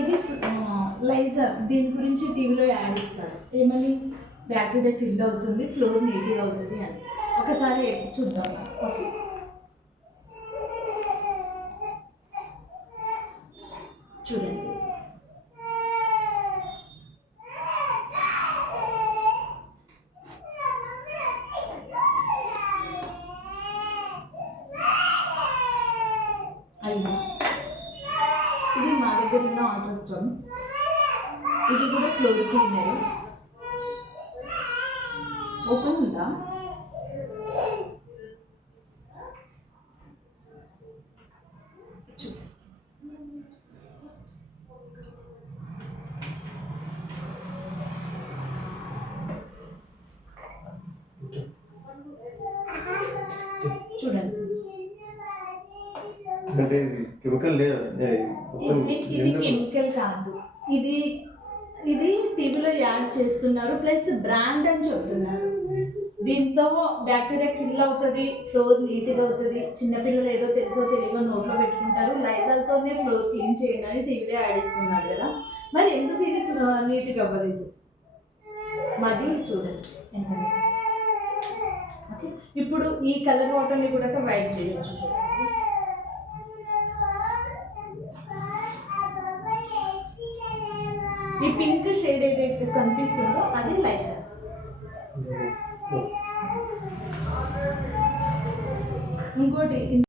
ఇది లైజర్, దీని గురించి టీవీలో యాడ్ ఇస్తారు. ఏమని? బ్యాక్టీరియా కిల్ అవుతుంది, ఫ్లోర్ నీట్గా అవుతుంది అని. ఒకసారి చూద్దాం. ఓకే, చూడండి. అయ్యింది. ఇది మా దగ్గర ఉన్న వాటర్ స్టోన్. ఇది కూడా ఫ్లోర్ క్లీనర్. ఓపెన్ ఉందా? చూడండి. అంటే ఇది కెమికల్ లేదా? ఇది కెమికల్ కాదు. ఇది ఇది టీవీలో యాడ్ చేస్తున్నారు, ప్లస్ బ్రాండ్ అని చెప్తున్నారు. దీంతో బ్యాక్టీరియా కిల్ అవుతుంది, ఫ్లోర్ నీట్గా అవుతుంది. చిన్నపిల్లలు ఏదో తెలుసో తెలియదో నోట్లో పెట్టుకుంటారు. లైజాల్తోనే ఫ్లోర్ క్లీన్ చేయండి అని టీవీలో యాడ్ ఇస్తున్నారు కదా. మరి ఎందుకు ఇది నీట్గా అవ్వలేదు? మాది చూడండి ఎంత నీట్. ఓకే, ఇప్పుడు ఈ కలర్ వాటర్ని కూడా వైట్ చేయొచ్చు. చూడండి, ఈ పింక్ షేడ్ ఏదైతే కనిపిస్తుందో అది లైజర్. ఇంకోటి